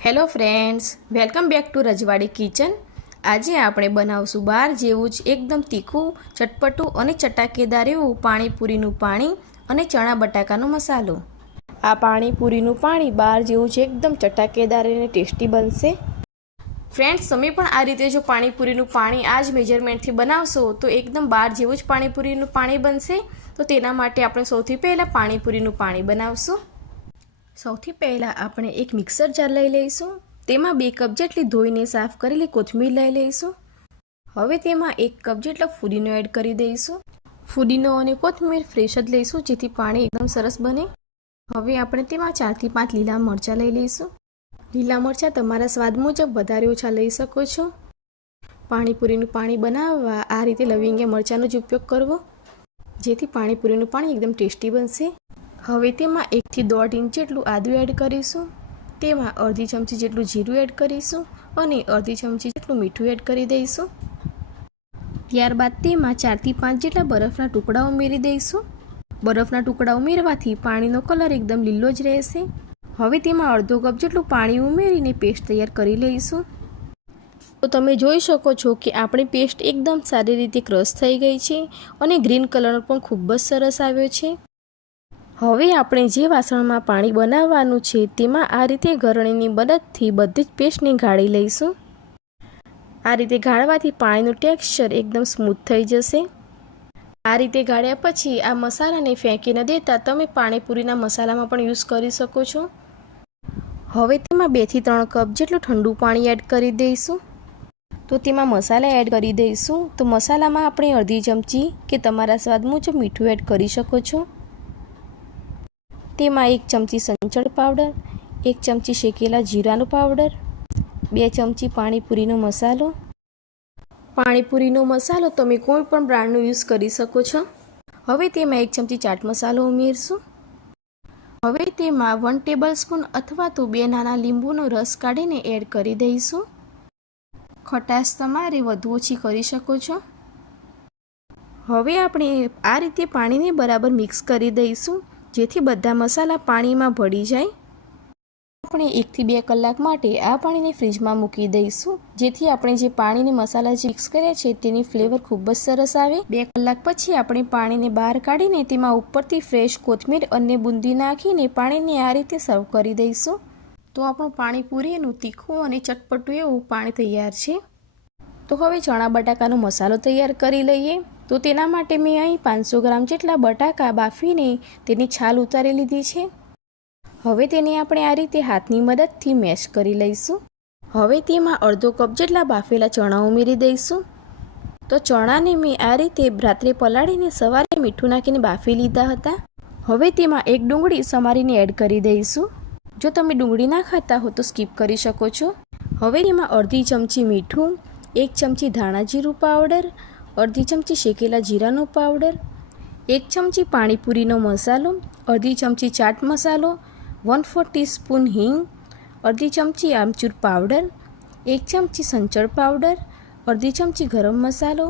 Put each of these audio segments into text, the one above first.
Hello friends, welcome back to રજવાડી kitchen. આજે આપણે બનાવશું બહાર જેવું જ એકદમ તીખું, ચટપટું અને ચટાકેદાર એવું પાણીપુરીનું પાણી અને ચણા બટાકાનો મસાલો। આ પાણીપુરીનું પાણી બહાર જેવું જ એકદમ ચટાકેદાર અને ટેસ્ટી બનશે। ફ્રેન્ડ્સ, તમે પણ આ રીતે જો પાણીપુરીનું પાણી આ જ મેજરમેન્ટથી બનાવશો તો એકદમ બહાર જેવું જ પાણીપુરીનું પાણી બનશે। તો તેના માટે આપણે સૌથી પહેલાં પાણીપુરીનું પાણી બનાવશું। સૌથી પહેલાં આપણે એક મિક્સર જાર લઈ લઈશું। તેમાં 2 કપ જેટલી ધોઈને સાફ કરેલી કોથમીર લઈ લઈશું। હવે તેમાં 1 કપ જેટલો ફુદીનો એડ કરી દઈશું। ફુદીનો અને કોથમીર ફ્રેશ જ લઈશું જેથી પાણી એકદમ સરસ બને। હવે આપણે તેમાં 4 થી 5 લીલા મરચાં લઈ લઈશું। લીલા મરચાં તમારા સ્વાદ મુજબ વધારે ઓછા લઈ શકો છો। પાણીપુરીનું પાણી બનાવવા આ રીતે લવિંગિયા મરચાંનો જ ઉપયોગ કરવો જેથી પાણીપુરીનું પાણી એકદમ ટેસ્ટી બનશે। હવે તેમાં 1 થી 1.5 ઇંચ જેટલું આદું એડ કરીશું। તેમાં અડધી ચમચી જેટલું જીરું એડ કરીશું અને અડધી ચમચી જેટલું મીઠું એડ કરી દઈશું। ત્યારબાદ તેમાં 4 થી 5 જેટલા બરફના ટુકડા ઉમેરી દઈશું। બરફના ટુકડા ઉમેરવાથી પાણીનો કલર એકદમ લીલો જ રહેશે। હવે તેમાં અડધો કપ જેટલું પાણી ઉમેરીને પેસ્ટ તૈયાર કરી લઈશું। તો તમે જોઈ શકો છો કે આપણી પેસ્ટ એકદમ સારી રીતે ક્રશ થઈ ગઈ છે અને ગ્રીન કલર પણ ખૂબ જ સરસ આવ્યો છે। હવે આપણે જે વાસણમાં પાણી બનાવવાનું છે તેમાં આ રીતે ગરણીની મદદથી બધી જ પેસ્ટને ગાળી લઈશું। આ રીતે ગાળવાથી પાણીનું ટેક્સચર એકદમ સ્મૂથ થઈ જશે। આ રીતે ગાળ્યા પછી આ મસાલાને ફેંકી ન દેતા તમે પાણીપુરીના મસાલામાં પણ યુઝ કરી શકો છો। હવે તેમાં 2 થી 3 કપ જેટલું ઠંડુ પાણી એડ કરી દઈશું। તો તેમાં મસાલા એડ કરી દઈશું। તો મસાલામાં આપણે અડધી ચમચી કે તમારા સ્વાદ મુજબ મીઠું એડ કરી શકો છો। તેમાં 1 ચમચી સંચળ પાવડર, 1 ચમચી શેકેલા જીરાનો પાવડર, 2 ચમચી પાણીપુરીનો મસાલો। પાણીપુરીનો મસાલો તમે કોઈ પણ બ્રાન્ડનો યુઝ કરી શકો છો। હવે તેમાં 1 ચમચી ચાટ મસાલો ઉમેરશું। હવે તેમાં 1 ટેબલસ્પૂન અથવા તો 2 નાના લીંબુનો રસ કાઢીને એડ કરી દઈશું। ખટાશ તમારે વધુ ઓછી કરી શકો છો। હવે આપણે આ રીતે પાણીને બરાબર મિક્સ કરી દઈશું જેથી બધા મસાલા પાણીમાં ભળી જાય। આપણે 1 થી 2 કલાક માટે આ પાણીને ફ્રીજમાં મૂકી દઈશું જેથી આપણે જે પાણીને મસાલા જે મિક્સ કર્યા છે તેની ફ્લેવર ખૂબ જ સરસ આવે। 2 કલાક પછી આપણે પાણીને બહાર કાઢીને તેમાં ઉપરથી ફ્રેશ કોથમીર અને બુંદી નાખીને પાણીને આ રીતે સર્વ કરી દઈશું। તો આપણું પાણીપુરીનું તીખું અને ચટપટું એવું પાણી તૈયાર છે। તો હવે ચણા બટાકાનો મસાલો તૈયાર કરી લઈએ। તો તેના માટે મેં અહીં 500 ગ્રામ જેટલા બટાકા બાફીને તેની છાલ ઉતારી લીધી છે। હવે તેને આપણે આ રીતે હાથની મદદથી મેશ કરી લઈશું। હવે તેમાં અડધો કપ જેટલા બાફેલા ચણા ઉમેરી દઈશું। તો ચણાને મેં આ રીતે રાત્રે પલાળીને સવારે મીઠું નાખીને બાફી લીધા હતા। હવે તેમાં 1 ડુંગળી સમારીને એડ કરી દઈશું। જો તમે ડુંગળી ના ખાતા હો તો સ્કીપ કરી શકો છો। હવે તેમાં અડધી ચમચી મીઠું, 1 ચમચી ધાણા જીરું પાવડર, અડધી ચમચી શેકેલા જીરાનો પાવડર, 1 ચમચી પાણીપુરીનો મસાલો, અડધી ચમચી ચાટ મસાલો, 1/4 ટીસ્પૂન હિંગ, અડધી ચમચી આમચૂર પાવડર, 1 ચમચી સંચળ પાવડર, અડધી ચમચી ગરમ મસાલો,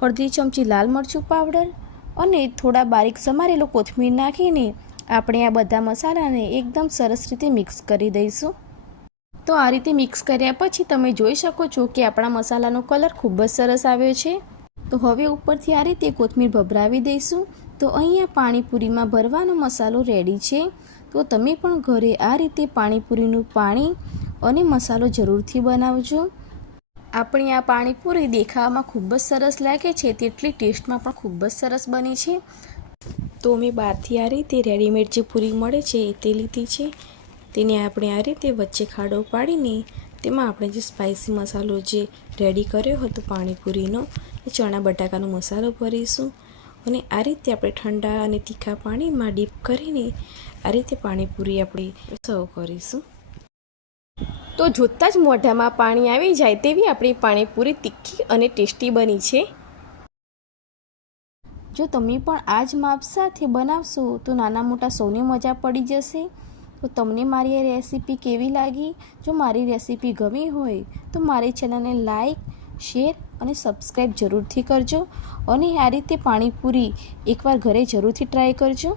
અડધી ચમચી લાલ મરચું પાવડર અને થોડા બારીક સમારેલો કોથમીર નાખીને આપણે આ બધા મસાલાને એકદમ સરસ રીતે મિક્સ કરી દઈશું। તો આ રીતે મિક્સ કર્યા પછી તમે જોઈ શકો છો કે આપણા મસાલાનો કલર ખૂબ જ સરસ આવ્યો છે। તો હવે ઉપરથી આ રીતે કોથમીર ભભરાવી દઈશું। તો અહીંયા પાણીપુરીમાં ભરવાનો મસાલો રેડી છે। તો તમે પણ ઘરે આ રીતે પાણીપુરીનું પાણી અને મસાલો જરૂરથી બનાવજો। આપણી આ પાણીપુરી દેખાવામાં ખૂબ જ સરસ લાગે છે તેટલી ટેસ્ટમાં પણ ખૂબ જ સરસ બની છે। તો મેં બહારથી આ રીતે રેડીમેડ જે પૂરી મળે છે તે લીધી છે। તેને આપણે આ રીતે વચ્ચે ખાડો પાડીને તેમાં આપણે જે સ્પાઇસી મસાલો જે રેડી કર્યો હતો પાણીપુરીનો એ ચણા બટાકાનો મસાલો ભરીશું અને આ રીતે આપણે ઠંડા અને તીખા પાણીમાં ડીપ કરીને આ રીતે પાણીપુરી આપણે સર્વ કરીશું। તો જોતાં જ મોઢામાં પાણી આવી જાય તેવી આપણી પાણીપુરી તીખી અને ટેસ્ટી બની છે। જો તમે પણ આ જ માપ સાથે બનાવશો તો નાના મોટા સૌને મજા પડી જશે। તો તમને મારી આ રેસીપી કેવી લાગી? જો મારી રેસીપી ગમી હોય તો મારી ચેનલને લાઈક, શેર અને સબસ્ક્રાઈબ જરૂરથી કરજો અને આ રીતે પાણીપુરી એકવાર ઘરે જરૂરથી ટ્રાય કરજો।